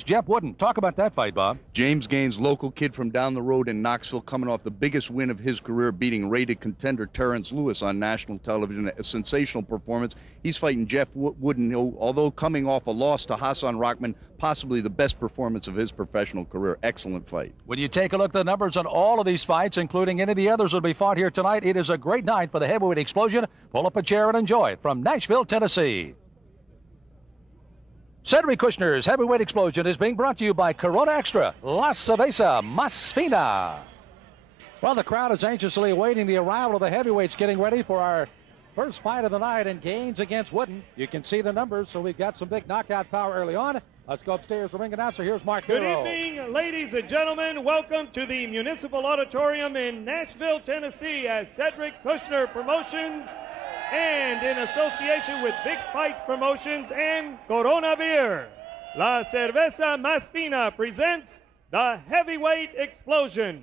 Jeff Wooden. Talk about that fight, Bob. James Gaines, local kid from down the road in Knoxville, coming off the biggest win of his career, beating rated contender Terrence Lewis on national television. A sensational performance. He's fighting Jeff Wooden, who, although coming off a loss to Hassan Rahman, possibly the best performance of his professional career. Excellent fight. When you take a look at the numbers on all of these fights, including any of the others that will be fought here tonight, it is a great night for the heavyweight explosion. Pull up a chair and enjoy it from Nashville, Tennessee. Cedric Kushner's Heavyweight Explosion is being brought to you by Corona Extra, La Cerveza Más Fina. Well, the crowd is anxiously awaiting the arrival of the heavyweights, getting ready for our first fight of the night, and Gaines against Wooden. You can see the numbers, so we've got some big knockout power early on. Let's go upstairs. The ring announcer, here's Mark Hero. Good evening, ladies and gentlemen. Welcome to the Municipal Auditorium in Nashville, Tennessee, as Cedric Kushner Promotions and in association with Big Fights Promotions and Corona Beer, La Cerveza Más Fina presents the Heavyweight Explosion.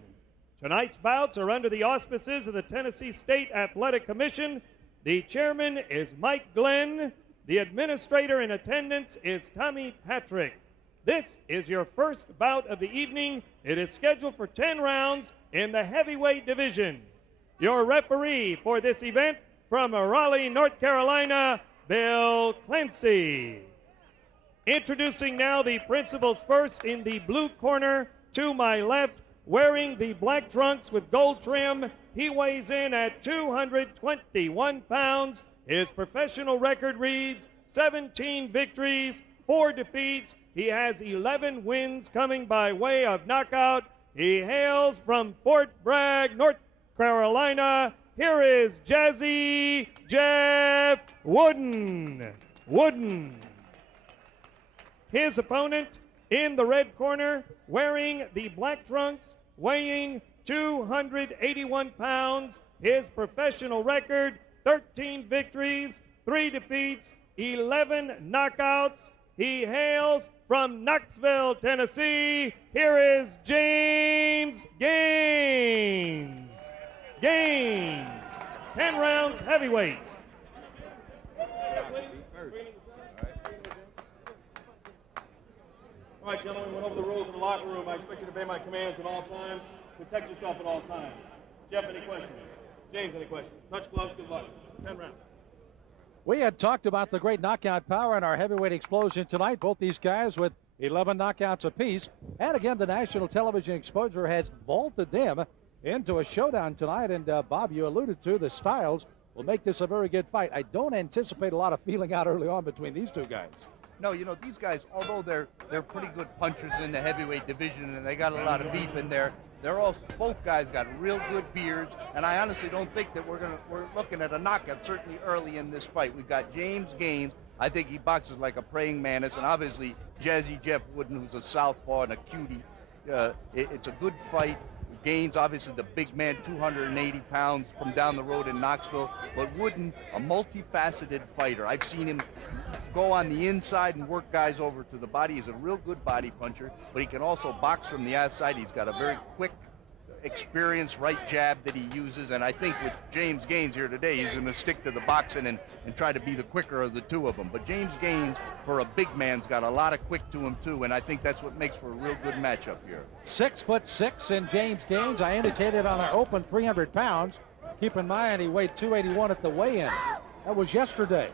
Tonight's bouts are under the auspices of the Tennessee State Athletic Commission. The chairman is Mike Glenn. The administrator in attendance is Tommy Patrick. This is your first bout of the evening. It is scheduled for 10 rounds in the heavyweight division. Your referee for this event from Raleigh, North Carolina, Bill Clancy. Introducing now the principals first in the blue corner to my left, wearing the black trunks with gold trim. He weighs in at 221 pounds. His professional record reads 17 victories, 4 defeats. He has 11 wins coming by way of knockout. He hails from Fort Bragg, North Carolina. Here is Jazzy Jeff Wooden. His opponent in the red corner, wearing the black trunks, weighing 281 pounds. His professional record, 13 victories, 3 defeats, 11 knockouts. He hails from Knoxville, Tennessee. Here is James Gaines. 10 rounds heavyweights. All right, gentlemen, went over the rules in the locker room. I expect you to obey my commands at all times. Protect yourself at all times. Jeff, any questions? James, any questions? Touch gloves, good luck. 10 rounds. We had talked about the great knockout power in our heavyweight explosion tonight. Both these guys with 11 knockouts apiece. And again, the national television exposure has vaulted them into a showdown tonight. And Bob, you alluded to the styles will make this a very good fight. I don't anticipate a lot of feeling out early on between these two guys. No, you know, these guys, although they're pretty good punchers in the heavyweight division and they got a lot of beef in there, both guys got real good beards, and I honestly don't think that we're looking at a knockout certainly early in this fight. We've got James Gaines. I think he boxes like a praying mantis, and obviously Jazzy Jeff Wooden, who's a southpaw and a cutie. It's a good fight. Gaines, obviously the big man, 280 pounds from down the road in Knoxville. But Wooden, a multifaceted fighter. I've seen him go on the inside and work guys over to the body. He's a real good body puncher, but he can also box from the outside. He's got a very quick, experienced right jab that he uses, and I think with James Gaines here today, he's going to stick to the boxing and try to be the quicker of the two of them. But James Gaines, for a big man's got a lot of quick to him too, and I think that's what makes for a real good matchup here. 6'6" in James Gaines. I indicated on our open 300 pounds. Keep in mind he weighed 281 at the weigh-in. That was yesterday.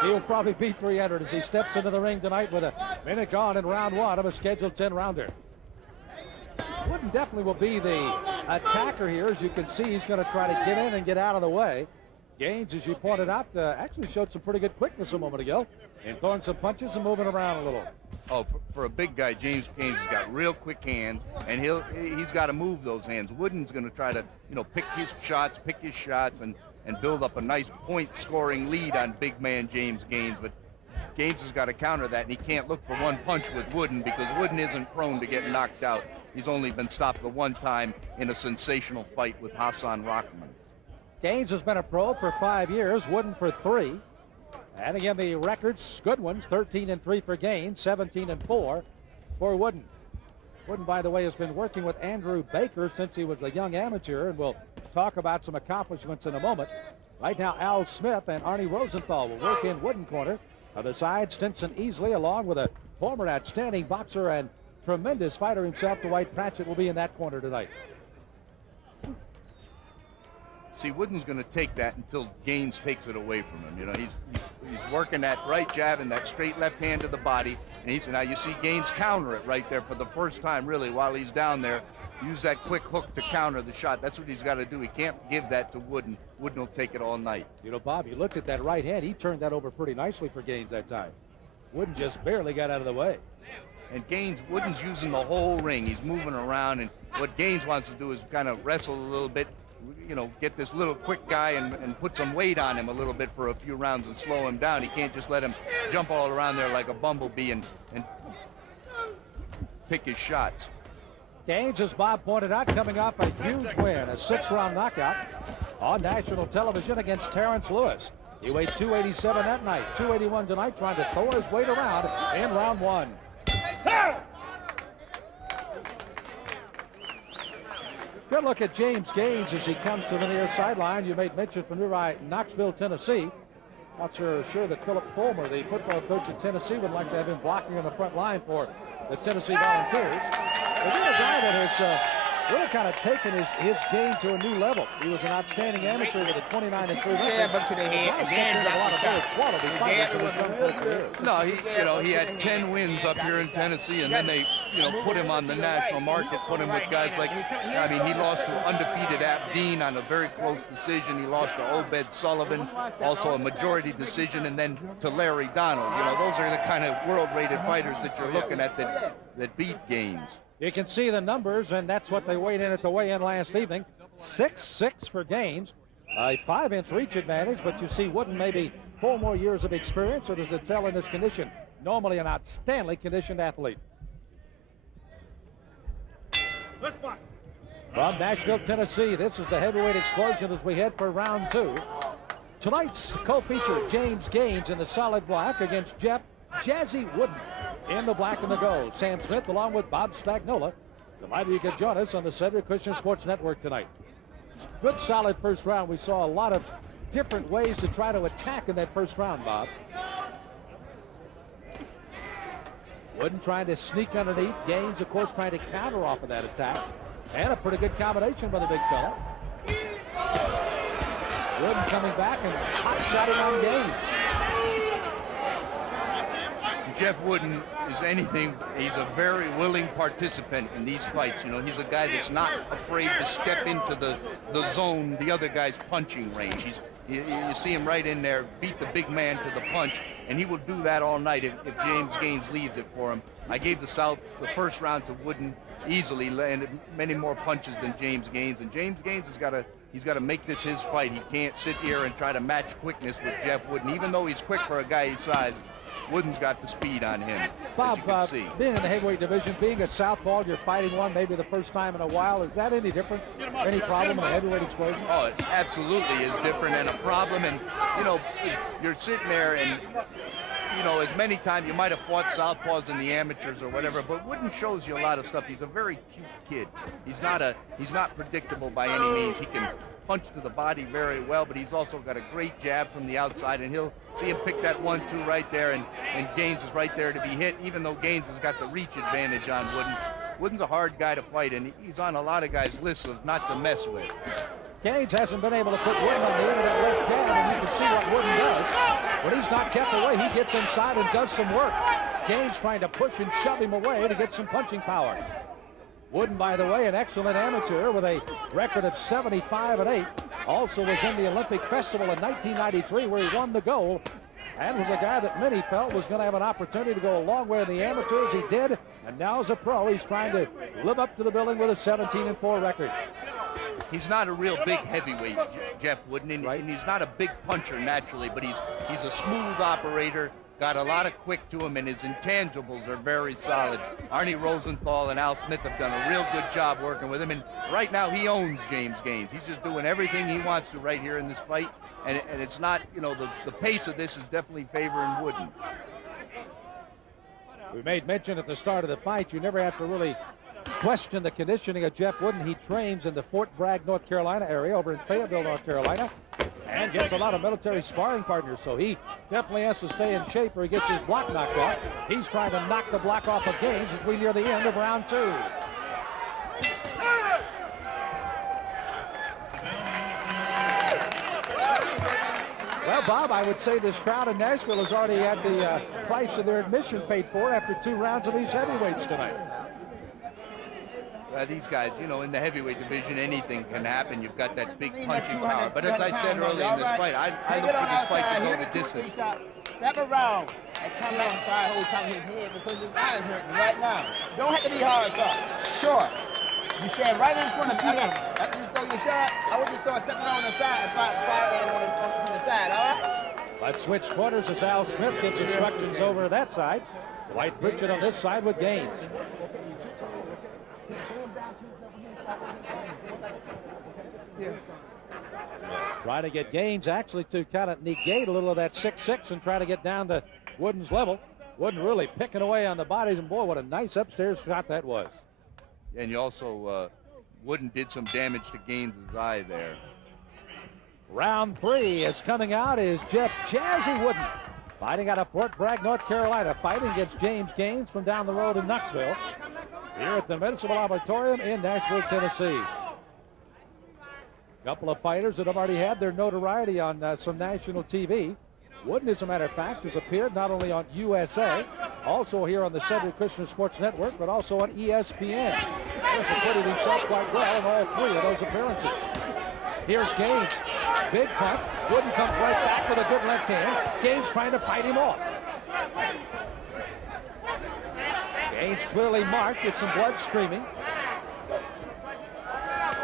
He'll probably be 300 as he steps into the ring tonight with a minute gone in round 1 of a scheduled 10-rounder. Wooden definitely will be the attacker here. As you can see, he's going to try to get in and get out of the way. Gaines, as you pointed out, actually showed some pretty good quickness a moment ago in throwing some punches and moving around a little. Oh, for a big guy, James Gaines has got real quick hands, and he's got to move those hands. Wooden's going to try to, pick his shots, and build up a nice point-scoring lead on big man James Gaines. But Gaines has got to counter that, and he can't look for one punch with Wooden because Wooden isn't prone to get knocked out. He's only been stopped the one time in a sensational fight with Hassan Rahman. Gaines has been a pro for 5 years, Wooden for 3. And again, the records, good ones, 13-3 for Gaines, 17-4 for Wooden. Wooden, by the way, has been working with Andrew Baker since he was a young amateur, and we'll talk about some accomplishments in a moment. Right now, Al Smith and Arnie Rosenthal will work in Wooden corner. On the side, Stinson Easley, along with a former outstanding boxer and tremendous fighter himself, Dwight Pratchett, will be in that corner tonight. See, Wooden's going to take that until Gaines takes it away from him. You know, he's working that right jab and that straight left hand to the body. And now you see Gaines counter it right there for the first time, really, while he's down there. Use that quick hook to counter the shot. That's what he's got to do. He can't give that to Wooden. Wooden will take it all night. You know, Bob, you looked at that right hand. He turned that over pretty nicely for Gaines that time. Wooden just barely got out of the way. And Wooden's using the whole ring. He's moving around, and what Gaines wants to do is kind of wrestle a little bit, you know, get this little quick guy and put some weight on him a little bit for a few rounds and slow him down. He can't just let him jump all around there like a bumblebee and pick his shots. Gaines, as Bob pointed out, coming off a huge win, a 6-round knockout on national television against Terrence Lewis. He weighed 287 that night, 281 tonight, trying to throw his weight around in round 1. Good look at James Gaines as he comes to the near sideline. You made mention from nearby Knoxville, Tennessee. Not sure that Philip Fulmer, the football coach at Tennessee, would like to have him blocking on the front line for the Tennessee Volunteers. But he's a guy that has really kind of taken his game to a new level. He was an outstanding amateur with a 29-3 record. Yeah, but to the head. Again, a lot of very quality fighters in his young career. No, he had 10 wins up here in Tennessee, and then they, put him on the national market, put him with guys like, he lost to undefeated Abdeen on a very close decision. He lost to Obed Sullivan, also a majority decision, and then to Larry Donald. Those are the kind of world-rated fighters that you're looking at that beat Gaines. You can see the numbers, and that's what they weighed in at the weigh-in last evening. 6'6" for Gaines, a 5-inch reach advantage, but you see Wooden maybe 4 more years of experience, or does it tell in his condition? Normally an outstandingly conditioned athlete. From Nashville, Tennessee, this is the heavyweight explosion as we head for round 2. Tonight's co-feature, James Gaines in the solid black against Jeff Jazzy Wooden in the black and the gold. Sam Smith along with Bob Spagnola. Delighted you could join us on the Cedric Christian Sports Network tonight. Good solid first round. We saw a lot of different ways to try to attack in that first round, Bob. Wooden trying to sneak underneath. Gaines, of course, trying to counter off of that attack. And a pretty good combination by the big fella. Wooden coming back and hot-shotting on Gaines. Jeff Wooden is anything. He's a very willing participant in these fights. He's a guy that's not afraid to step into the zone, the other guy's punching range. You see him right in there, beat the big man to the punch, and he will do that all night if James Gaines leaves it for him. I gave the South the first round to Wooden easily, landed many more punches than James Gaines, and James Gaines has got to make this his fight. He can't sit here and try to match quickness with Jeff Wooden, even though he's quick for a guy his size. Wooden's got the speed on him. Bob, being in the heavyweight division, being a southpaw, you're fighting one maybe the first time in a while. Is that any different? Any problem in a heavyweight explosion? Oh, it absolutely is different and a problem. And, you're sitting there and, as many times you might have fought southpaws in the amateurs or whatever, but Wooden shows you a lot of stuff. He's a very cute kid. He's not predictable by any means. He can punch to the body very well, but he's also got a great jab from the outside, and he'll see him pick that 1-2 right there, and Gaines is right there to be hit, even though Gaines has got the reach advantage on Wooden. Wooden's a hard guy to fight, and he's on a lot of guys' lists of not to mess with. Gaines hasn't been able to put Wooden on the end of that left jab, and you can see what Wooden does. When he's not kept away, he gets inside and does some work. Gaines trying to push and shove him away to get some punching power. Wooden, by the way, an excellent amateur with a record of 75-8. Also was in the Olympic Festival in 1993 where he won the gold and was a guy that many felt was going to have an opportunity to go a long way in the amateurs. He did, and now as a pro, he's trying to live up to the billing with a 17-4 record. He's not a real big heavyweight, Jeff Wooden, and he's not a big puncher naturally, but he's a smooth operator. Got a lot of quick to him, and his intangibles are very solid. Arnie Rosenthal and Al Smith have done a real good job working with him, and right now he owns James Gaines. He's just doing everything he wants to right here in this fight, and it's not, the pace of this is definitely favoring Wooden. We made mention at the start of the fight, you never have to really question the conditioning of Jeff Wooden. He trains in the Fort Bragg, North Carolina area over in Fayetteville, North Carolina. and gets a lot of military sparring partners, so he definitely has to stay in shape or he gets his block knocked off. He's trying to knock the block off of Gaines as we near the end of round 2. Well, Bob, I would say this crowd in Nashville has already had the price of their admission paid for after 2 rounds of these heavyweights tonight. These guys, you know, in the heavyweight division, anything can happen. You've got that big punching power. But as I said earlier in this fight, I look for this fight to go the distance. Step around and come back and try to hold top of his head because his eyes hurting right now. Don't have to be hard shot. Short. You stand right in front of me. After you throw your shot, I would just throw a step around the side and fire from the side, all right? Let's switch quarters as Al Smith gets instructions over that side. Dwight Pritchett on this side with Gaines. Trying to get Gaines actually to kind of negate a little of that 6'6" and try to get down to Wooden's level. Wooden really picking away on the bodies, and boy, what a nice upstairs shot that was. And you also, Wooden did some damage to Gaines' eye there. Round 3 is coming out is Jeff Jazzy Wooden, fighting out of Fort Bragg, North Carolina, fighting against James Gaines from down the road in Knoxville, here at the Municipal Auditorium in Nashville, Tennessee. A couple of fighters that have already had their notoriety on some national TV. Wooden, as a matter of fact, has appeared not only on USA, also here on the Cedric Kushner Sports Network, but also on ESPN. He's acquitted himself quite well in all 3 of those appearances. Here's Gaines. Big punch. Wooden comes right back with a good left hand. Gaines trying to fight him off. Gaines clearly marked with some blood streaming.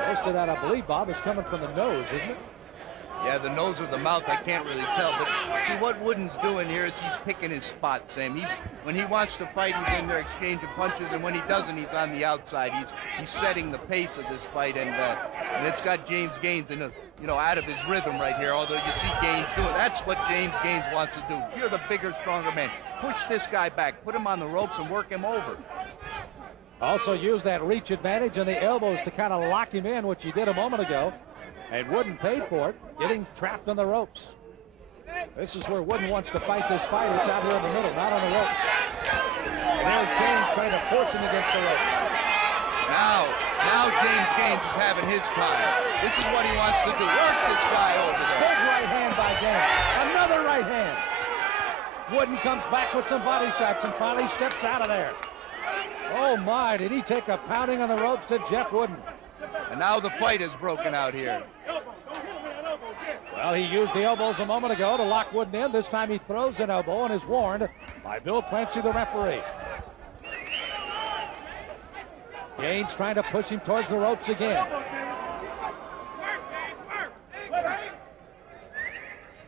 Most of that, I believe, Bob, is coming from the nose, isn't it? Yeah, the nose or the mouth, I can't really tell. But see, what Wooden's doing here is he's picking his spot, Sam. When he wants to fight, he's in there exchanging punches, and when he doesn't, he's on the outside. He's setting the pace of this fight, and it's got James Gaines in out of his rhythm right here. Although you see Gaines do it, that's what James Gaines wants to do. You're the bigger, stronger man. Push this guy back, put him on the ropes, and work him over. Also use that reach advantage and the elbows to kind of lock him in, which he did a moment ago. And Wooden paid for it, getting trapped on the ropes. This is where Wooden wants to fight this fight. It's out here in the middle, not on the ropes. And there's Gaines trying to force him against the ropes. Now James Gaines is having his time. This is what he wants to do. Work this guy over there. Big right hand by Gaines. Another right hand. Wooden comes back with some body shots and finally steps out of there. Oh my, did he take a pounding on the ropes to Jeff Wooden. And now the fight is broken out here. Well, he used the elbows a moment ago to lock Wooden in. This time he throws an elbow and is warned by Bill Clancy, the referee. Gaines trying to push him towards the ropes again.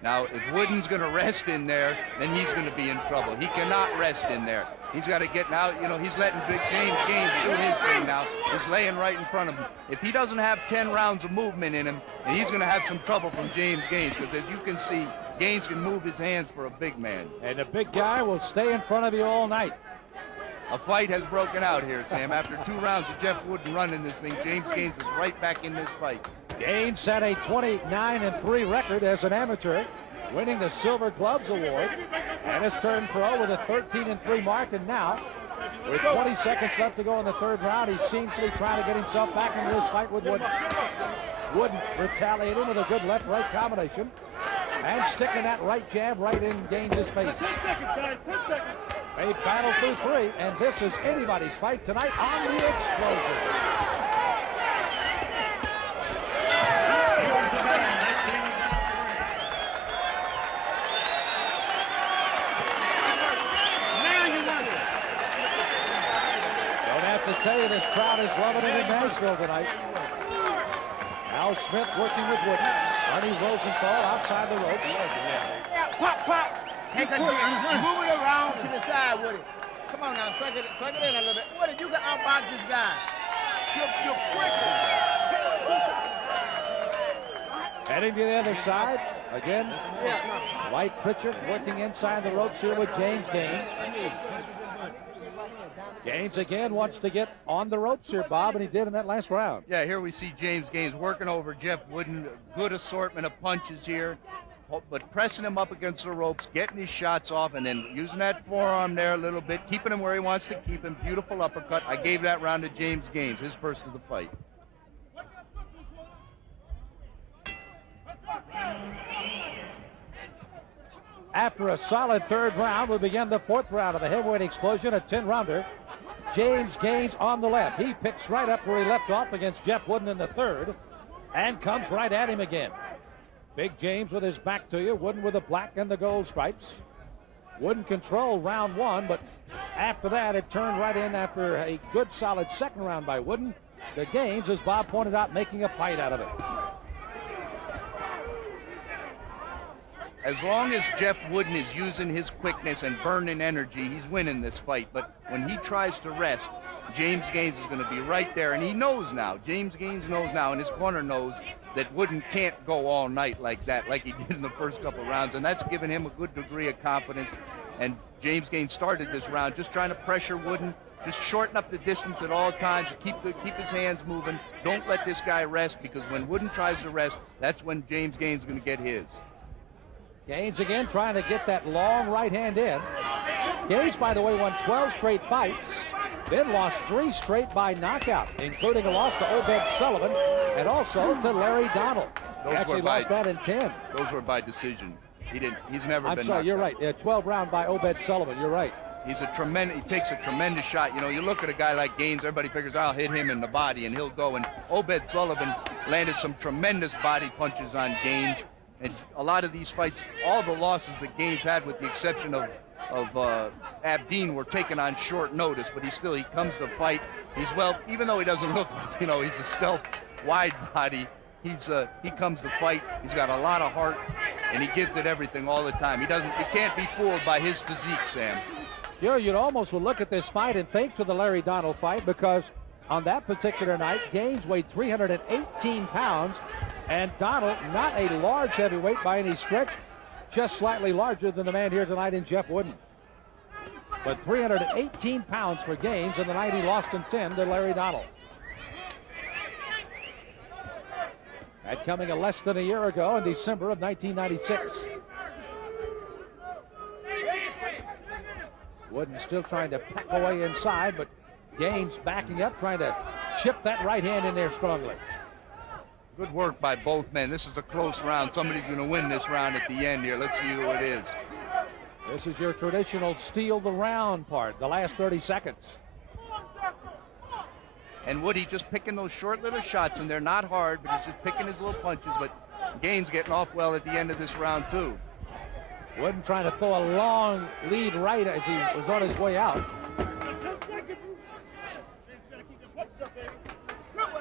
Now, if Wooden's going to rest in there, then he's going to be in trouble. He cannot rest in there. He's got to get now, he's letting big James Gaines do his thing now. He's laying right in front of him. If he doesn't have 10 rounds of movement in him, then he's going to have some trouble from James Gaines, because as you can see, Gaines can move his hands for a big man. And the big guy will stay in front of you all night. A fight has broken out here, Sam. After 2 rounds of Jeff Wooden running this thing, James Gaines is right back in this fight. Gaines set a 29-3 record as an amateur, winning the Silver Gloves Award, and has turned pro with a 13-3 mark. And now, with 20 seconds left to go in the 3rd round, he seems to be trying to get himself back into this fight with Wooden. Wooden retaliating with a good left-right combination and sticking that right jab right in Gaines' face. 10 seconds, guys, 10 seconds. A battle through 3, and this is anybody's fight tonight on The Explosion. To tell you, this crowd is loving it in Nashville tonight. Al Smith working with Wooden. Arnie Rosenthal outside the ropes. Pop, pop. Take a move it around to the side with it. Come on now, suck it in a little bit. Woody, you can outbox this guy. You're quick. Heading to the other side. Again, Dwight Pritchett working inside the ropes here with James Gaines. Gaines again wants to get on the ropes here, Bob, and he did in that last round. Yeah, here we see James Gaines working over Jeff Wooden. Good assortment of punches here, but pressing him up against the ropes, getting his shots off, and then using that forearm there a little bit, keeping him where he wants to keep him. Beautiful uppercut. I gave that round to James Gaines, his first of the fight. After a solid third round, we begin the fourth round of the heavyweight explosion, a 10-rounder. James Gaines on the left. He picks right up where he left off against Jeff Wooden in the third and comes right at him again. Big James with his back to you. Wooden with the black and the gold stripes. Wooden controlled round one, but after that, it turned right in after a good, solid second round by Wooden. The Gaines, as Bob pointed out, making a fight out of it. As long as Jeff Wooden is using his quickness and burning energy, he's winning this fight. But when he tries to rest, James Gaines is going to be right there. And he knows now, James Gaines knows now, and his corner knows that Wooden can't go all night like that, like he did in the first couple rounds. And that's given him a good degree of confidence. And James Gaines started this round just trying to pressure Wooden, just shorten up the distance at all times, keep his hands moving. Don't let this guy rest, because when Wooden tries to rest, that's when James Gaines is going to get his. Gaines again trying to get that long right hand in. Gaines, by the way, won 12 straight fights, then lost 3 straight by knockout, including a loss to Obed Sullivan and also to Larry Donald. He actually lost that in 10. Those were by decision. He's never been I'm sorry, you're right. 12 round by Obed Sullivan. You're right. He takes a tremendous shot. You know, you look at a guy like Gaines, everybody figures I'll hit him in the body and he'll go. And Obed Sullivan landed some tremendous body punches on Gaines. And a lot of these fights, all the losses that Gaines had, with the exception of Abdeen, were taken on short notice. But he comes to fight. Even though he doesn't look, he's a stealth wide body. He comes to fight. He's got a lot of heart, and he gives it everything all the time. He can't be fooled by his physique, Sam. You'd almost look at this fight and think to the Larry Donald fight, because on that particular night, Gaines weighed 318 pounds, and Donald, not a large heavyweight by any stretch, just slightly larger than the man here tonight in Jeff Wooden. But 318 pounds for Gaines, and the night he lost in 10 to Larry Donald. That coming less than a year ago in December of 1996. Wooden still trying to pack away inside, but Gaines backing up, trying to chip that right hand in there strongly. Good work by both men. This is a close round. Somebody's going to win this round at the end here. Let's see who it is. This is your traditional steal the round part, the last 30 seconds. And Woody just picking those short little shots, and they're not hard, but he's just picking his little punches. But Gaines getting off well at the end of this round, too. Wooden trying to throw a long lead right as he was on his way out.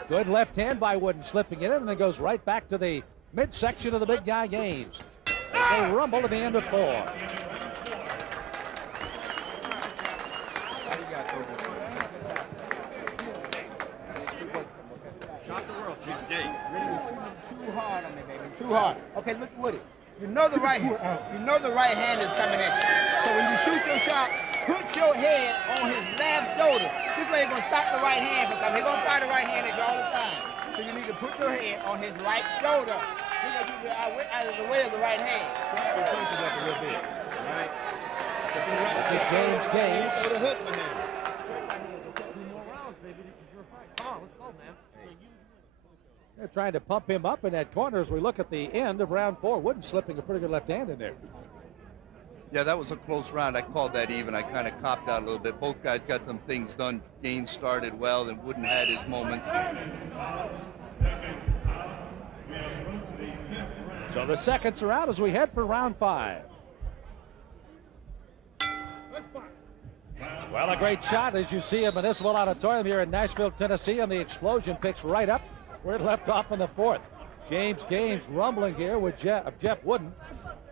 Good left hand by Wooden, slipping it in, and then goes right back to the midsection of the big guy Gaines. They rumble to the end of 4. Shot the world, Chief Gaines. Too hard on me, baby. Too hard. Okay, look at Woody. You know the right hand is coming at you. So when you shoot your shot, put your head on his left shoulder. This way he's going to stop the right hand, because he's going to fire the right hand at you all the time. So you need to put your head on his right shoulder. He's going to be out of the way of the right hand. So you can punch it up a little bit. All right? This is James Gaines. Throw the hook, my man. 2 more rounds, baby. This is your fight. Come on, let's go, man. They're trying to pump him up in that corner as we look at the end of round 4. Wooden slipping a pretty good left hand in there. Yeah, that was a close round. I called that even. I kind of copped out a little bit. Both guys got some things done. Gaines started well, and Wooden had his moments. So the seconds are out as we head for round 5. Well, a great shot as you see at Municipal Auditorium here in Nashville, Tennessee, and the explosion picks right up where it left off in the 4th. James Gaines rumbling here with Jeff Wooden,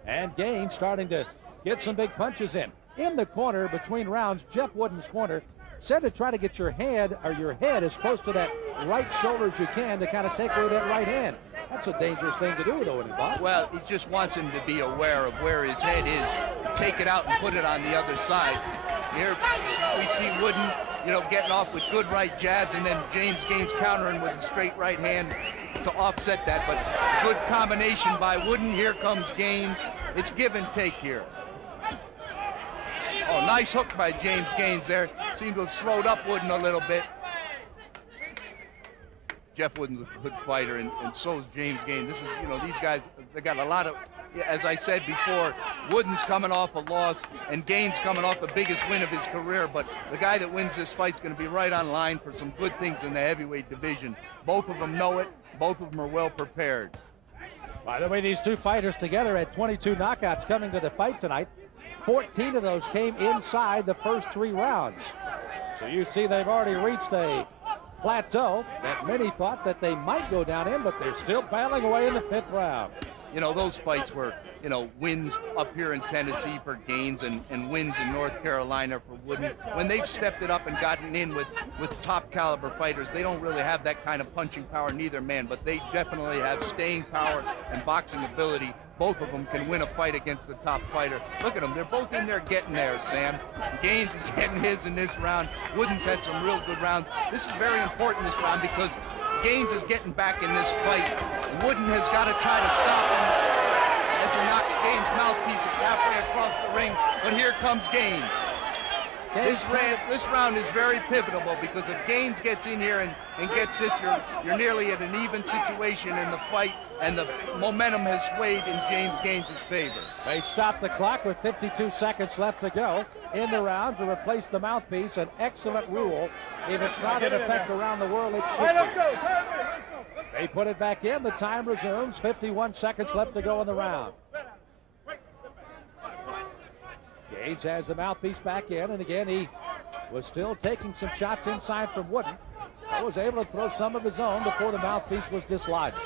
and Gaines starting to get some big punches in. In the corner between rounds, Jeff Wooden's corner said to try to get your head as close to that right shoulder as you can to kind of take away that right hand. That's a dangerous thing to do, though, isn't it, Bob? Well, he just wants him to be aware of where his head is, take it out and put it on the other side. Here we see Wooden you know, getting off with good right jabs, and then James Gaines countering with a straight right hand to offset that. But good combination by Wooden. Here comes Gaines. It's give and take here. Oh, nice hook by James Gaines there. Seemed to have slowed up Wooden a little bit. Jeff Wooden's a good fighter, and so is James Gaines. This is, you know, these guys, they got a lot of, as I said before, Wooden's coming off a loss, and Gaines coming off the biggest win of his career, but the guy that wins this fight's going to be right on line for some good things in the heavyweight division. Both of them know it. Both of them are well prepared. By the way, these two fighters together had 22 knockouts coming to the fight tonight. 14 of those came inside the first 3 rounds. So you see they've already reached a plateau that many thought that they might go down in, but they're still battling away in the 5th round. You know, those fights were, you know, wins up here in Tennessee for Gaines and wins in North Carolina for Wooden. When they've stepped it up and gotten in with top caliber fighters, they don't really have that kind of punching power, neither man, but they definitely have staying power and boxing ability. Both of them can win a fight against the top fighter. Look at them. They're both in there getting there, Sam. Gaines is getting his in this round. Wooden's had some real good rounds. This is very important, this round, because Gaines is getting back in this fight. Wooden has got to try to stop him as he knocks Gaines' mouthpiece halfway across the ring. But here comes Gaines. This round is very pivotal, because if Gaines gets in here and gets this, you're nearly at an even situation in the fight, and the momentum has swayed in James Gaines' favor. They stop the clock with 52 seconds left to go in the round to replace the mouthpiece. An excellent rule. If it's not in effect around the world, it should be. They put it back in. The time resumes. 51 seconds left to go in the round. Gaines has the mouthpiece back in, and again, he was still taking some shots inside from Wooden. He was able to throw some of his own before the mouthpiece was dislodged.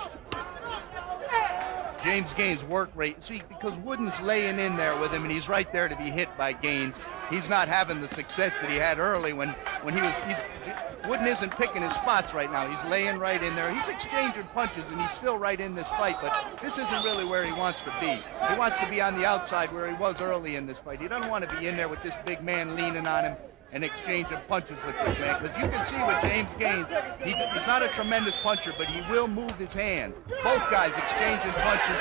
James Gaines' work rate, see, because Wooden's laying in there with him, and he's right there to be hit by Gaines. He's not having the success that he had early when Wooden isn't picking his spots right now. He's laying right in there. He's exchanging punches, and he's still right in this fight, but this isn't really where he wants to be. He wants to be on the outside where he was early in this fight. He doesn't want to be in there with this big man leaning on him and exchanging punches with this man, because you can see with James Gaines, he's not a tremendous puncher, but he will move his hands. Both guys exchanging punches.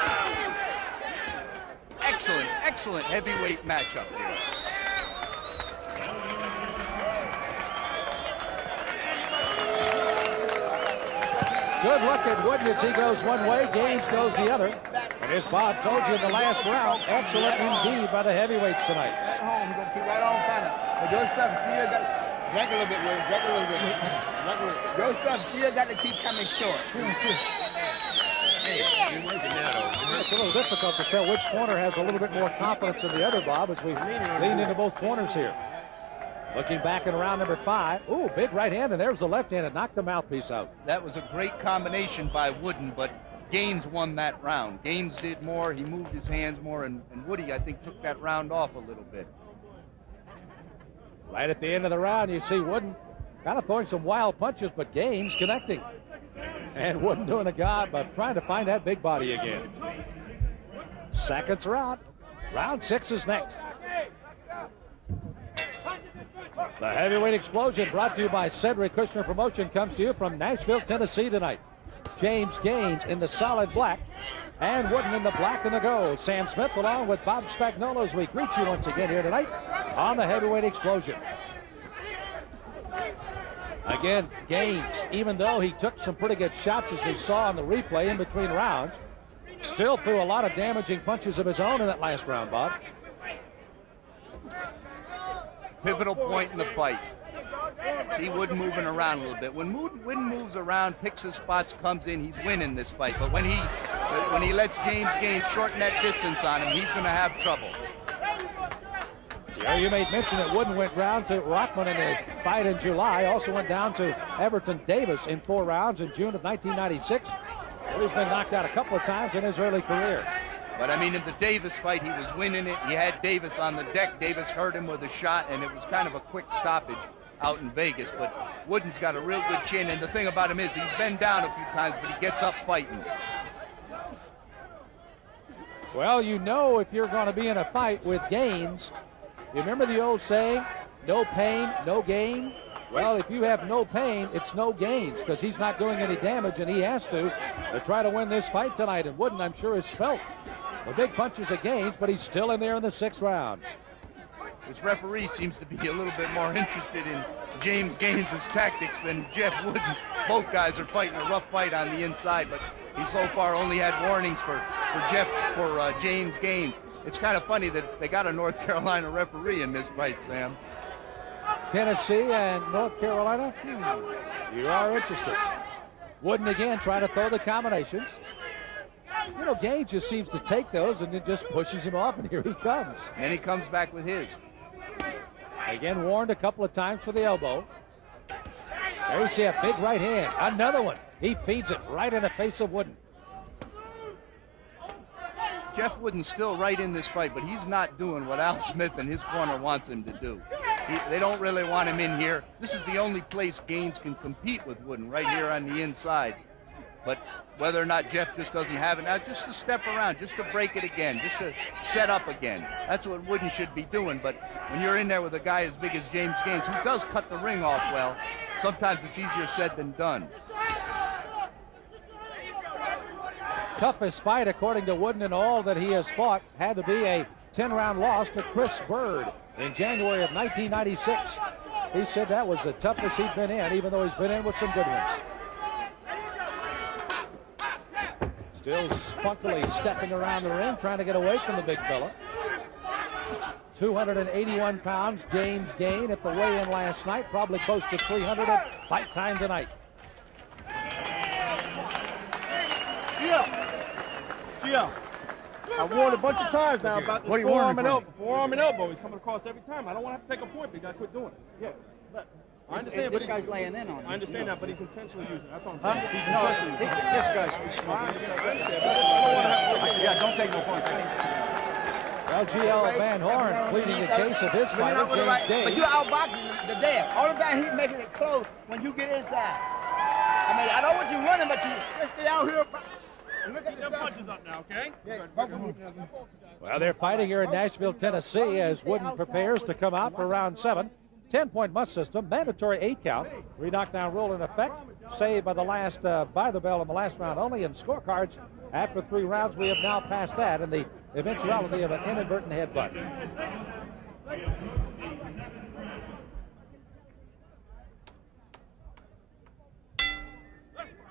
Excellent heavyweight matchup here. Good look at Wooden as he goes one way, Gaines goes the other. And as Bob told you in the last round, excellent indeed by the heavyweights tonight. At home, he's going to keep right on fighting. But your stuff still got drink a little bit, Will. Drink a little bit. Your stuff still got to keep coming short. Hey, you're working now, though. It's a little difficult to tell which corner has a little bit more confidence than the other, Bob, as we lean into both corners here. Looking back in round number 5. Ooh, big right hand, and there's the left hand that knocked the mouthpiece out. That was a great combination by Wooden, but Gaines won that round. Gaines did more, he moved his hands more, and Woody, I think, took that round off a little bit. Right at the end of the round, you see Wooden kind of throwing some wild punches, but Gaines connecting. And Wooden doing a job of trying to find that big body again. Seconds are out. Round 6 is next. The heavyweight explosion brought to you by Cedric Kushner Promotion comes to you from Nashville, Tennessee tonight. James Gaines in the solid black and Wooden in the black and the gold. Sam Smith along with Bob Spagnuolo as we greet you once again here tonight on the heavyweight explosion. Again, Gaines, even though he took some pretty good shots as we saw on the replay in between rounds, still threw a lot of damaging punches of his own in that last round, Bob. Pivotal point in the fight. See Wooden moving around a little bit. When Wooden moves around, picks his spots, comes in, he's winning this fight. But when he lets James Gaines shorten that distance on him, he's going to have trouble. Yeah, you made mention that Wooden went down to Rockman in a fight in July. Also went down to Everton Davis in 4 rounds in June of 1996. He's been knocked out a couple of times in his early career. But, I mean, in the Davis fight, he was winning it. He had Davis on the deck. Davis hurt him with a shot, and it was kind of a quick stoppage out in Vegas. But Wooden's got a real good chin, and the thing about him is he's been down a few times, but he gets up fighting. Well, you know if you're going to be in a fight with Gaines, you remember the old saying, no pain, no gain? Well, if you have no pain, it's no gains because he's not doing any damage, and he has to try to win this fight tonight. And Wooden, I'm sure, is felt the big punches of Gaines, but he's still in there in the 6th round. This referee seems to be a little bit more interested in James Gaines' tactics than Jeff Wooden's. Both guys are fighting a rough fight on the inside, but he so far only had warnings for James Gaines. It's kind of funny that they got a North Carolina referee in this fight, Sam. Tennessee and North Carolina, you are interested. Wooden again trying to throw the combinations. You know, Gaines just seems to take those and then just pushes him off, and here he comes. And he comes back with his. Again, warned a couple of times for the elbow. There you see a big right hand. Another one. He feeds it right in the face of Wooden. Jeff Wooden's still right in this fight, but he's not doing what Al Smith and his corner wants him to do. They don't really want him in here. This is the only place Gaines can compete with Wooden, right here on the inside. But whether or not Jeff just doesn't have it now, just to step around, just to break it again, just to set up again. That's what Wooden should be doing. But when you're in there with a guy as big as James Gaines, who does cut the ring off well, sometimes it's easier said than done. Toughest fight, according to Wooden, in all that he has fought, had to be a 10-round loss to Chris Bird in January of 1996. He said that was the toughest he'd been in, even though he's been in with some good ones. Still spunkily stepping around the ring, trying to get away from the big fella. 281 pounds, James Gaines at the weigh-in last night, probably close to 300 at fight time tonight. Gio, I warned a bunch of times now about this forearm and elbow. He's coming across every time. I don't want to have to take a point, but you got to quit doing it. Yeah. I understand, this guy's laying in on him. I understand that, but he's intentionally using it. That's what I'm saying. He's intentionally using it. This guy's don't take no point. Well, G.L. Van Horn pleading the case of his fighter, James Gaines. But you're outboxing the damn. All the time he's making it close when you get inside. I mean, I know what you're running, but you just stay out here. Look at the punches up now, okay? Well, they're fighting here in Nashville, Tennessee, as Wooden prepares to come out for round 7. 10-point must system, mandatory 8 count, 3 knockdown rule in effect, saved by the last by the bell in the last round only, and scorecards after 3 rounds. We have now passed that in the eventuality of an inadvertent headbutt.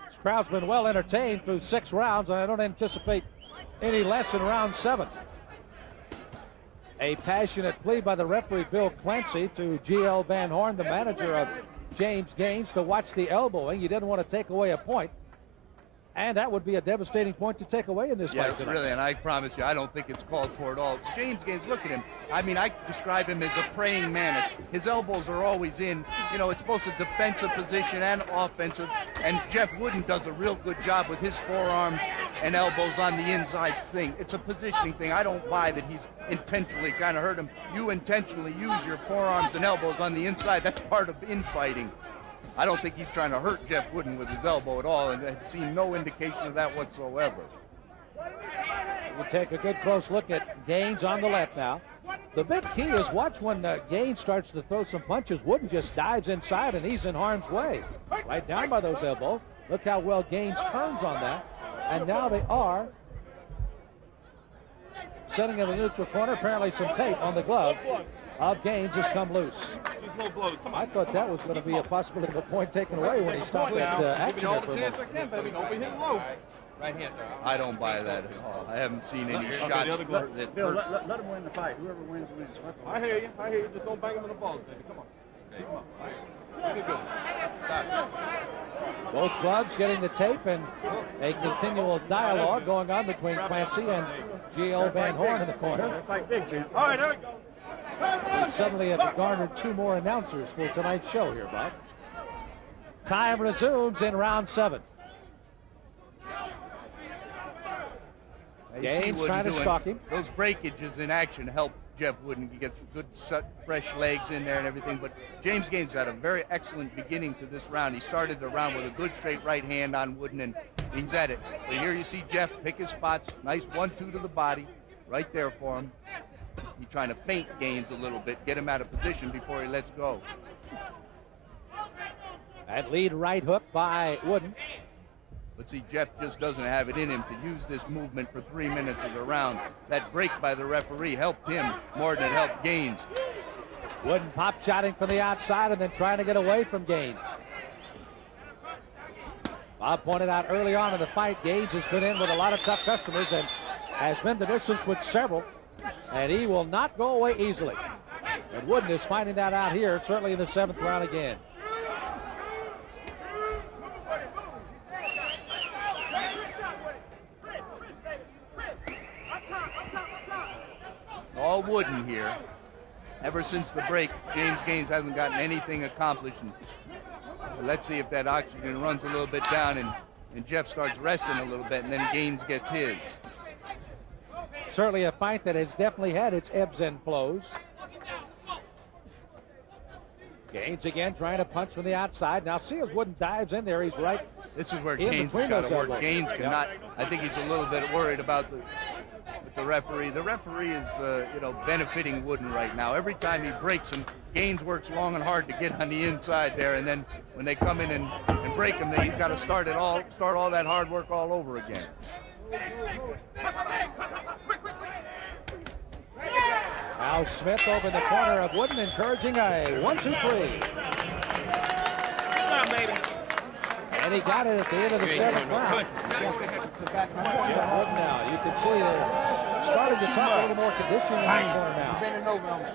This crowd's been well entertained through 6 rounds, and I don't anticipate any less in round 7. A passionate plea by the referee, Bill Clancy, to G.L. Van Horn, the manager of James Gaines, to watch the elbowing. You didn't want to take away a point. And that would be a devastating point to take away in this fight tonight. Yes, really, and I promise you, I don't think it's called for at all. James Gaines, look at him. I mean, I describe him as a praying mantis. His elbows are always in. You know, it's both a defensive position and offensive. And Jeff Wooden does a real good job with his forearms and elbows on the inside thing. It's a positioning thing. I don't buy that he's intentionally kind of hurt him. You intentionally use your forearms and elbows on the inside. That's part of infighting. I don't think he's trying to hurt Jeff Wooden with his elbow at all, and I've seen no indication of that whatsoever. We'll take a good close look at Gaines on the left now. The big key is watch when Gaines starts to throw some punches. Wooden just dives inside, and he's in harm's way. Right down by those elbows. Look how well Gaines turns on that. And now they are setting in the neutral corner. Apparently some tape on the glove of Gaines has come loose. I thought that was going to be a possibility of a point taken away when he stopped that action. All the chance I can, baby. Don't be hitting low. Right hand. I don't buy that at all. I haven't seen any shots that Bill, hurt. let him win the fight. Whoever wins, wins. I hear you. I hear you. Just don't bang him in the balls, baby. Come on. Come on. Both clubs getting the tape, and a continual dialogue going on between Clancy and G.L. Van Horn in the corner. All right, there we go. We suddenly have garnered 2 more announcers for tonight's show here, Bob. Time resumes in round 7. Gaines trying to stalk him. Those breakages in action help Jeff Wooden. He gets good, fresh legs in there and everything. But James Gaines had a very excellent beginning to this round. He started the round with a good straight right hand on Wooden, and he's at it. But here you see Jeff pick his spots. Nice 1-2 to the body, right there for him. He's trying to feint Gaines a little bit, get him out of position before he lets go. That lead right hook by Wooden. But see, Jeff just doesn't have it in him to use this movement for 3 minutes of the round. That break by the referee helped him more than it helped Gaines. Wooden pop shotting from the outside and then trying to get away from Gaines. Bob pointed out early on in the fight, Gaines has been in with a lot of tough customers and has been the distance with several, and he will not go away easily. And Wooden is finding that out here, certainly in the 7th round again. All Wooden here. Ever since the break, James Gaines hasn't gotten anything accomplished. And let's see if that oxygen runs a little bit down and Jeff starts resting a little bit, and then Gaines gets his. Certainly a fight that has definitely had its ebbs and flows. Gaines again trying to punch from the outside. Now see as Wooden dives in there, he's right. This is where in Gaines between has got those to work. elbows. Gaines cannot. I think he's a little bit worried about the referee. The referee is, benefiting Wooden right now. Every time he breaks him, Gaines works long and hard to get on the inside there, and then when they come in and break him, he's got to start all that hard work all over again. Al Smith over in the corner of Wooden, encouraging a 1-2-3. And he got it at the end of the 7th round. Jeff Wooden now, you can see they're starting to talk a little more conditioning in the corner now. Bending over on me.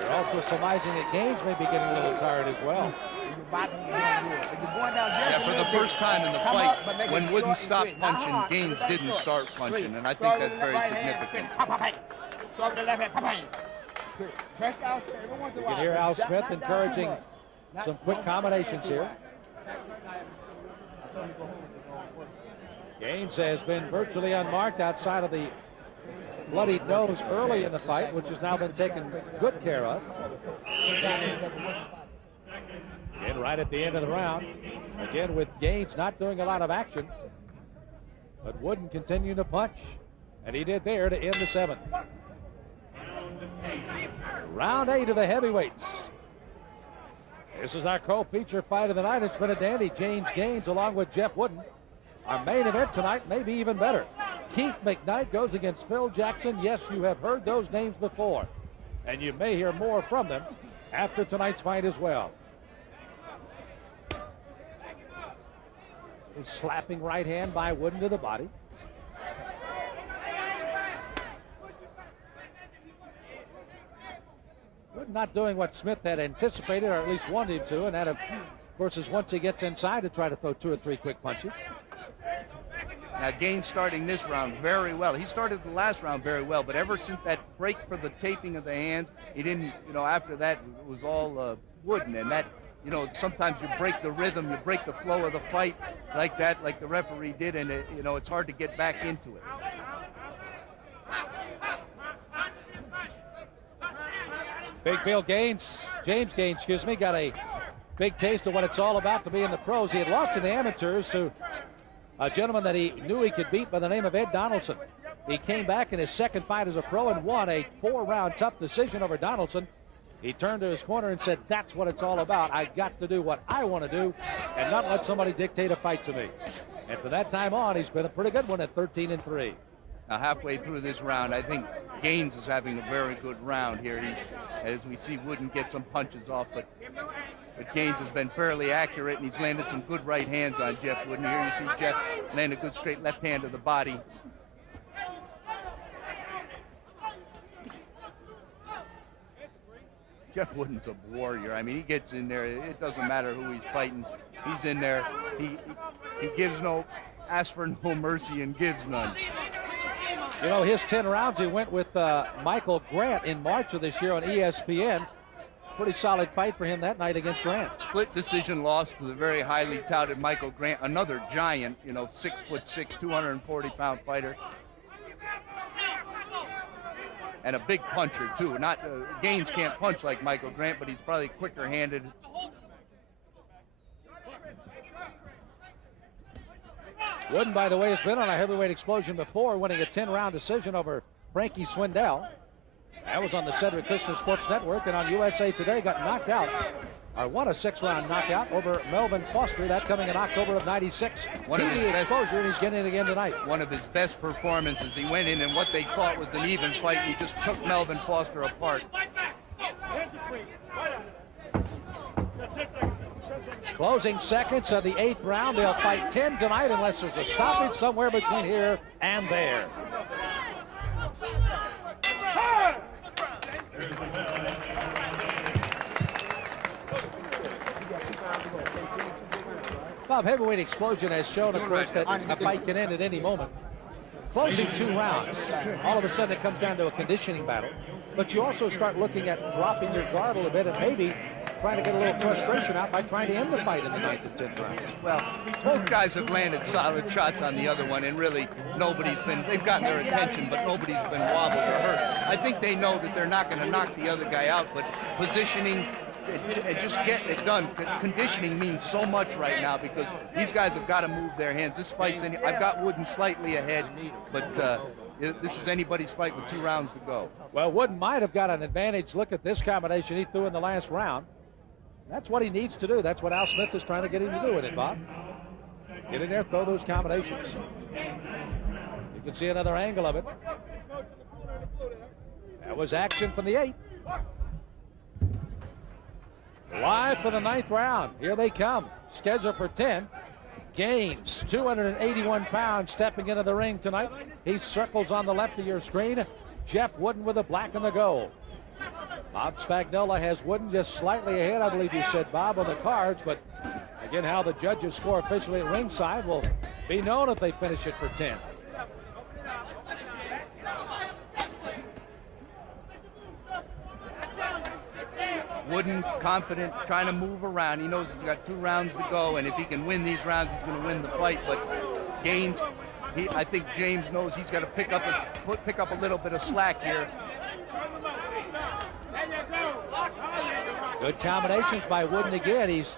They're also surmising that Gaines may be getting a little tired as well. Yeah, for the first time in the fight, when Wooden stopped punching, Gaines didn't start punching, and I think that's very significant. Start with the left hand. You can hear Al Smith encouraging some quick combinations here. Gaines has been virtually unmarked outside of the bloodied nose early in the fight, which has now been taken good care of. Again, right at the end of the round. Again, with Gaines not doing a lot of action, but Wooden continuing to punch. And he did there to end the 7th. Round 8 of the heavyweights. This is our co-feature fight of the night. It's been a dandy. James Gaines along with Jeff Wooden. Our main event tonight may be even better. Keith McKnight goes against Phil Jackson. Yes, you have heard those names before, and you may hear more from them after tonight's fight as well. A slapping right hand by Wooden to the body. Wooden not doing what Smith had anticipated, or at least wanted him to, and that, of course, is once he gets inside to try to throw 2 or 3 quick punches. Now, Gaines starting this round very well. He started the last round very well, but ever since that break for the taping of the hands, he didn't, after that, it was all Wooden, and that, sometimes you break the rhythm, you break the flow of the fight like that, like the referee did, and, it's hard to get back into it. Big Bill Gaines, James Gaines, got a big taste of what it's all about to be in the pros. He had lost in the amateurs to a gentleman that he knew he could beat by the name of Ed Donaldson. He came back in his second fight as a pro and won a 4-round tough decision over Donaldson. He turned to his corner and said, that's what it's all about. I got to do what I want to do and not let somebody dictate a fight to me. And from that time on, he's been a pretty good one at 13-3. Now, halfway through this round, I think Gaines is having a very good round here. As we see Wooden get some punches off, but Gaines has been fairly accurate, and he's landed some good right hands on Jeff Wooden. Here you see Jeff land a good straight left hand to the body. Jeff Wooden's a warrior. I mean, he gets in there. It doesn't matter who he's fighting. He's in there. He asks for no mercy and gives none. His 10 rounds, he went with Michael Grant in March of this year on ESPN. Pretty solid fight for him that night against Grant. Split decision loss to the very highly touted Michael Grant, another giant, 6'6", 240-pound fighter. And a big puncher, too. Gaines can't punch like Michael Grant, but he's probably quicker-handed. Wooden, by the way, has been on a heavyweight explosion before, winning a 10-round decision over Frankie Swindell. That was on the Cedric Kushner Sports Network, and on USA Today got knocked out, or won a 6-round knockout over Melvin Foster. That coming in October of '96. TV exposure, and he's getting it again tonight. One of his best performances. He went in what they thought was an even fight. He just took Melvin Foster apart. Closing seconds of the 8th round. They'll fight 10 tonight unless there's a stoppage somewhere between here and there. Bob, heavyweight explosion has shown, of course, that a fight can end at any moment. Closing 2 rounds, all of a sudden it comes down to a conditioning battle. But you also start looking at dropping your guard a little bit and maybe trying to get a little frustration out by trying to end the fight in the 9th and 10th round. Well, both guys have landed solid shots on the other one, and really they've gotten their attention, but nobody's been wobbled or hurt. I think they know that they're not going to knock the other guy out, but positioning, just getting it done. Conditioning means so much right now because these guys have got to move their hands. This fight's I've got Wooden slightly ahead, but this is anybody's fight with 2 rounds to go. Well, Wooden might have got an advantage. Look at this combination he threw in the last round. That's what he needs to do. That's what Al Smith is trying to get him to do with it, Bob. Get in there, throw those combinations. You can see another angle of it. That was action from the 8th. Live for the 9th round. Here they come. Scheduled for 10. Gaines, 281 pounds, stepping into the ring tonight. He circles on the left of your screen. Jeff Wooden with the black and the gold. Bob Spagnola has Wooden just slightly ahead, I believe you said, Bob, on the cards. But again, how the judges score officially at ringside will be known if they finish it for 10. Wooden, confident, trying to move around. He knows he's got 2 rounds to go, and if he can win these rounds, he's going to win the fight. But Gaines, I think James knows he's got to pick up a little bit of slack here. Good combinations by Wooden again. He's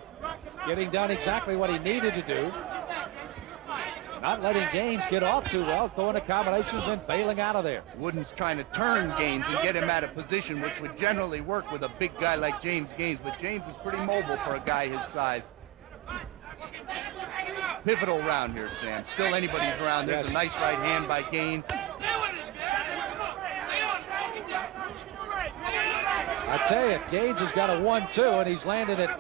getting done exactly what he needed to do. Not letting Gaines get off too well, throwing a combination, then bailing out of there. Wooden's trying to turn Gaines and get him out of position, which would generally work with a big guy like James Gaines, but James is pretty mobile for a guy his size. Pivotal round here, Sam. Still anybody's round. There's a nice right hand by Gaines. I tell you, Gaines has got a 1-2, and he's landed it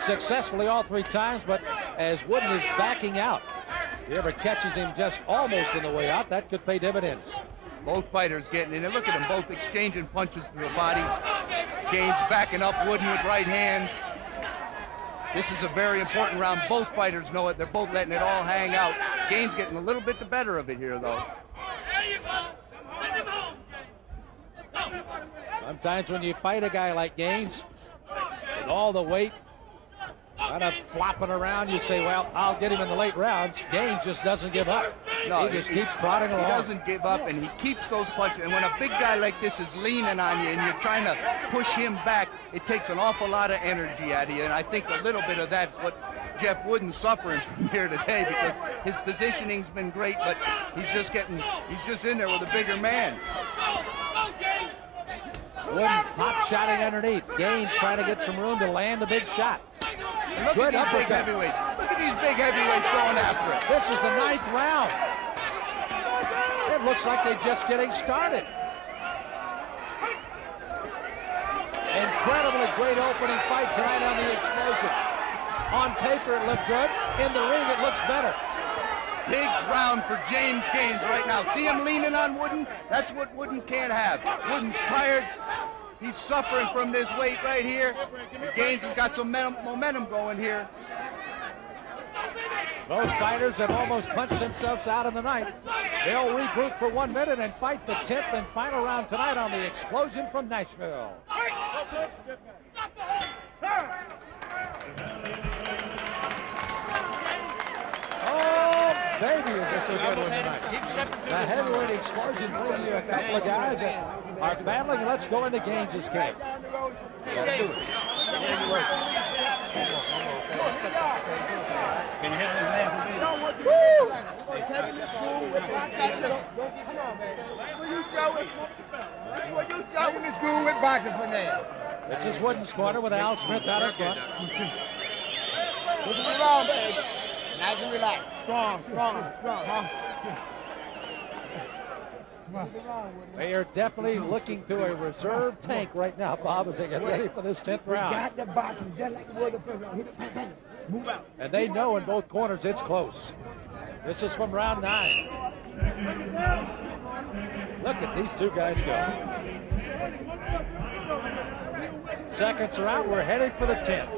successfully all 3 times, but as Wooden is backing out, whoever catches him just almost on the way out, that could pay dividends. Both fighters getting in, and look at them both exchanging punches to the body. Gaines backing up Wooden with right hands. This is a very important round. Both fighters know it. They're both letting it all hang out. Gaines getting a little bit the better of it here, though. Sometimes when you fight a guy like Gaines, with all the weight kind of flopping around, you say, well, I'll get him in the late rounds. Gaines just doesn't give up. No, he just keeps prodding along. He doesn't give up, and he keeps those punches. And when a big guy like this is leaning on you and you're trying to push him back, it takes an awful lot of energy out of you. And I think a little bit of that's what Jeff Wooden's suffering from here today, because his positioning's been great, but he's just in there with a bigger man. Wooden pop-shotting underneath. Gaines trying to get some room to land the big shot. Look Good at these big uppercut. heavyweights. Look at these big heavyweights going after it. This is the 9th round. It looks like they're just getting started. Incredibly great opening fight tonight on the Explosion. On paper, it looked good. In the ring, it looks better. Big round for James Gaines right now. See him leaning on Wooden? That's what Wooden can't have. Wooden's tired. He's suffering from this weight right here. Gaines has got some momentum going here. Both fighters have almost punched themselves out in the night. They'll regroup for 1 minute and fight the 10th and final round tonight on the Explosion from Nashville. Oh, baby, is this a good one tonight. The heavyweight Explosion bringing you a couple of guys that are battling. Let's go into Gaines's camp. Don't get wrong, man. That's for you, Joey. That's for you, Joey. I went to school with boxing for now. This is Wooden's corner with Al Smith out in front. This is wrong, baby. Nice and relaxed. Strong, huh? They are definitely looking to a reserve tank right now, Bob, as they get ready for this 10th We round. got the boxing just like it was the first round. Hit it, bang, bang. Move out. And they know in both corners it's close. This is from round 9. Look at these two guys go. Seconds are out. We're heading for the 10th.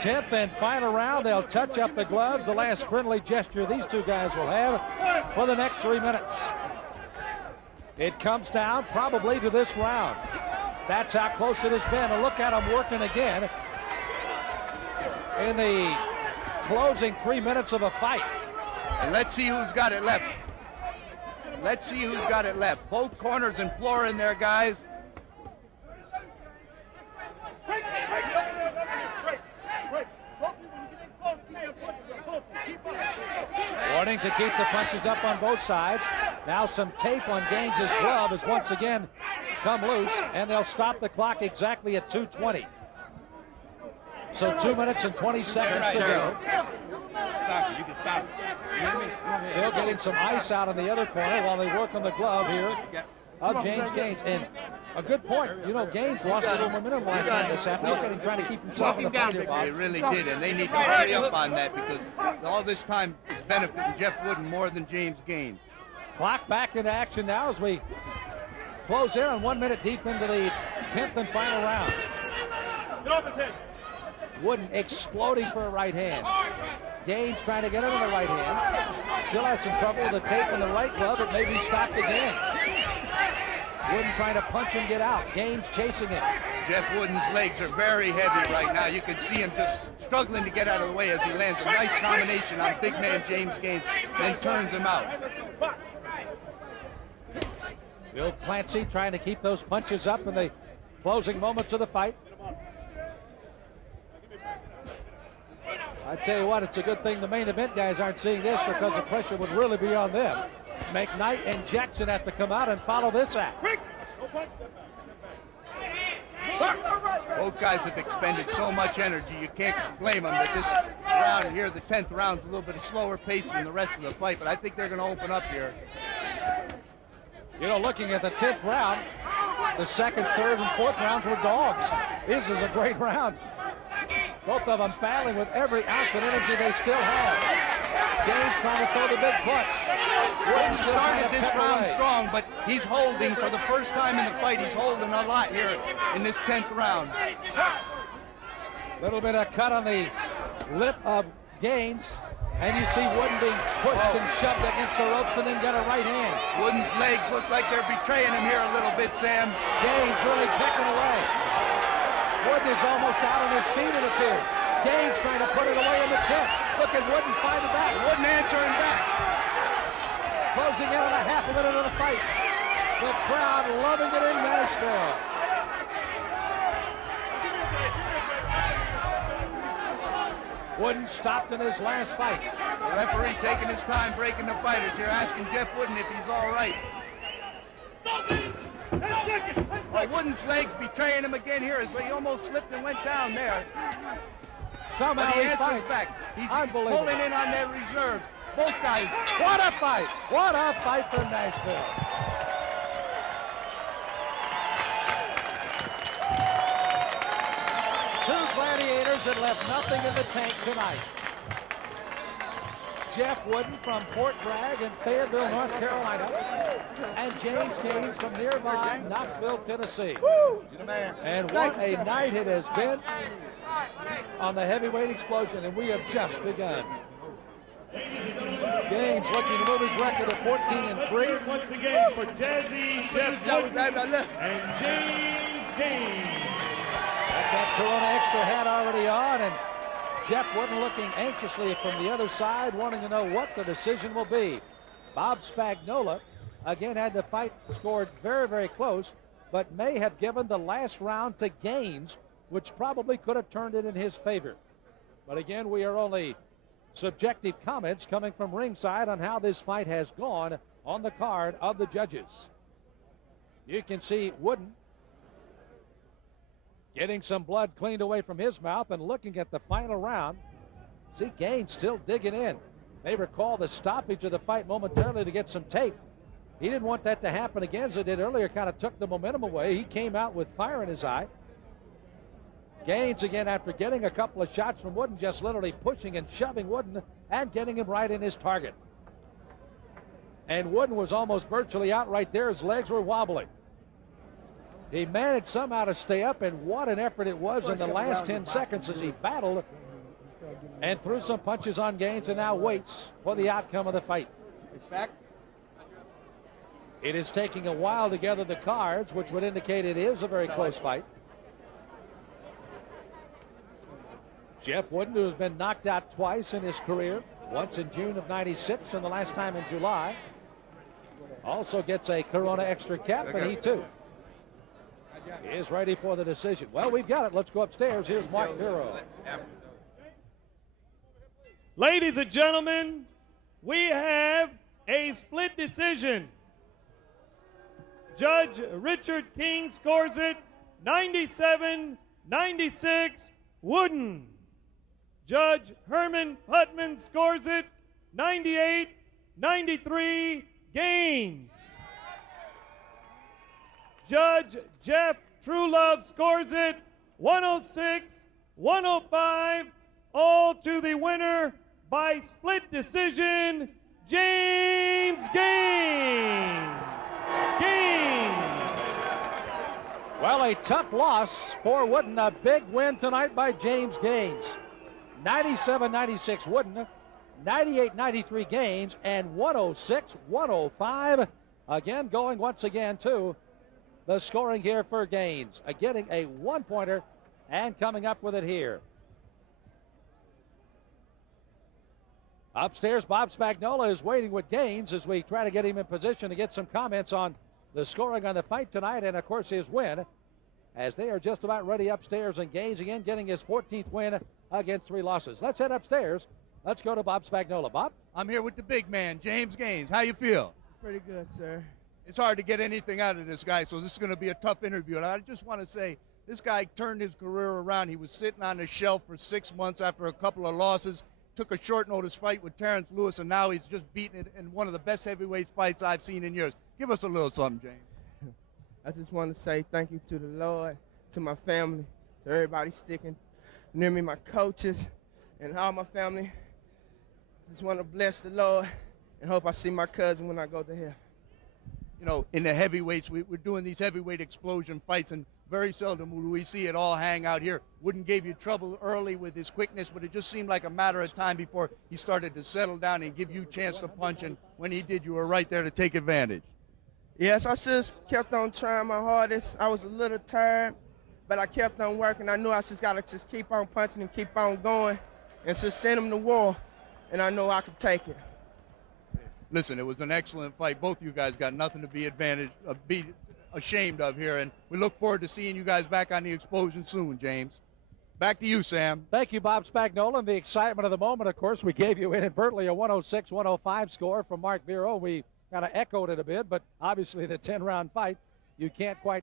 10th and final round. They'll touch up the gloves. The last friendly gesture these two guys will have for the next 3 minutes. It comes down probably to this round. That's how close it has been. And look at them working again in the closing 3 minutes of a fight. And let's see who's got it left. Let's see who's got it left. Both corners and floor in there, guys. Warning to keep the punches up on both sides. Now some tape on Gaines' glove has once again come loose, and they'll stop the clock exactly at 2:20. So 2 minutes and 20 seconds to go. Stop it. You can stop it. You hear me? Still getting some ice out in the other corner while they work on the glove here of James Gaines. And a good point. You know, Gaines lost a little momentum last time this happened. Look at him trying to keep himself in the fight here, Bob. They really did, and they need to hurry up on that because all this time is benefiting Jeff Wooden more than James Gaines. Clock back into action now as we close in on 1 minute deep into the 10th and final round. Get off his head. Wooden exploding for a right hand. Gaines trying to get into the right hand. Still has some trouble with the tape in the right glove. It may be stopped again. Wooden trying to punch and get out. Gaines chasing it. Jeff Wooden's legs are very heavy right now. You can see him just struggling to get out of the way as he lands a nice combination on big man James Gaines, then turns him out. Bill Clancy trying to keep those punches up in the closing moments of the fight. I tell you what, it's a good thing the main event guys aren't seeing this because the pressure would really be on them. McKnight and Jackson have to come out and follow this act. Both guys have expended so much energy, you can't blame them that this round here, the 10th round, is a little bit of slower pace than the rest of the fight, but I think they're going to open up here. You know, looking at the 10th round, the second, third, and fourth rounds were dogs. This is a great round. Both of them battling with every ounce of energy they still have. Gaines trying to throw the big punch. Wooden started this round strong, but he's holding for the first time in the fight. He's holding a lot here in this 10th round. Little bit of cut on the lip of Gaines. And you see Wooden being pushed and shoved against the ropes and then got a right hand. Wooden's legs look like they're betraying him here a little bit, Sam. Gaines really picking away. Wooden is almost out on his feet, it appears. Gaines trying to put it away in the 10th. Look at Wooden fighting back. Wooden answering back. Closing in on a half a minute of the fight. The crowd loving it in Nashville. Wooden stopped in his last fight. The referee taking his time breaking the fighters here, asking Jeff Wooden if he's all right. Oh, Wooden's legs betraying him again here, so he almost slipped and went down there. Somehow But he he answers fights back. He's Unbelievable. pulling in on their reserves. Both guys. What a fight! What a fight for Nashville. Two gladiators that left nothing in the tank tonight. Jeff Wooden from Fort Bragg in Fayetteville, North Carolina, and James Gaines from nearby Knoxville, Tennessee. And what a night it has been on the heavyweight explosion, and we have just begun. Gaines looking to move his record to 14-3. Once again for Jazzy, Jeff Wooden, and James Gaines. Got that Corona extra hat already on, and Jeff Wooden looking anxiously from the other side, wanting to know what the decision will be. Bob Spagnola, again, had the fight scored very, very close, but may have given the last round to Gaines, which probably could have turned it in his favor. But again, we are only subjective comments coming from ringside on how this fight has gone on the card of the judges. You can see Wooden getting some blood cleaned away from his mouth and looking at the final round. See Gaines still digging in. They recall the stoppage of the fight momentarily to get some tape. He didn't want that to happen again, as it did earlier, kind of took the momentum away. He came out with fire in his eye. Gaines again, after getting a couple of shots from Wooden, just literally pushing and shoving Wooden and getting him right in his target. And Wooden was almost virtually out right there. His legs were wobbling. He managed somehow to stay up, and what an effort it was in the last 10 seconds as he battled and threw some punches on Gaines and now waits for the outcome of the fight. Respect. It is taking a while to gather the cards, which would indicate it is a very close fight. Jeff Wooden, who has been knocked out twice in his career, once in June of '96 and the last time in July, also gets a Corona Extra cap, and he too is ready for the decision. Well, we've got it. Let's go upstairs. Here's Mark Bureau. Ladies and gentlemen, we have a split decision. Judge Richard King scores it 97-96 Wooden. Judge Herman Putman scores it 98-93 Gaines. Judge Jeff Truelove scores it 106-105, all to the winner by split decision, James Gaines. Well, a tough loss for Wooden. A big win tonight by James Gaines. 97-96 Wooden, 98-93 Gaines, and 106-105. Again, going once again to the scoring here for Gaines. Getting a one-pointer and coming up with it here. Upstairs, Bob Spagnola is waiting with Gaines as we try to get him in position to get some comments on the scoring on the fight tonight and, of course, his win, as they are just about ready upstairs, and Gaines again getting his 14th win against 3 losses. Let's head upstairs. Let's go to Bob Spagnola. Bob? I'm here with the big man, James Gaines. How you feel? Pretty good, sir. It's hard to get anything out of this guy, so this is going to be a tough interview. And I just want to say, this guy turned his career around. He was sitting on the shelf for 6 months after a couple of losses, took a short notice fight with Terrence Lewis, and now he's just beating it in one of the best heavyweight fights I've seen in years. Give us a little something, James. I just want to say thank you to the Lord, to my family, to everybody sticking near me, my coaches, and all my family. Just want to bless the Lord and hope I see my cousin when I go to heaven. You know, in the heavyweights, we're doing these heavyweight explosion fights, and very seldom will we see it all hang out here. Wooden gave you trouble early with his quickness, but it just seemed like a matter of time before he started to settle down and give you a chance to punch, and when he did, you were right there to take advantage. Yes, I just kept on trying my hardest. I was a little tired, but I kept on working. I knew I just got to just keep on punching and keep on going and just send him to war, and I know I could take it. Listen, it was an excellent fight. Both of you guys got nothing to be ashamed of here, and we look forward to seeing you guys back on the explosion soon, James. Back to you, Sam. Thank you, Bob Spagnola. And the excitement of the moment, of course, we gave you inadvertently a 106-105 score from Mark Bureau. We kind of echoed it a bit, but obviously the 10-round fight, you can't quite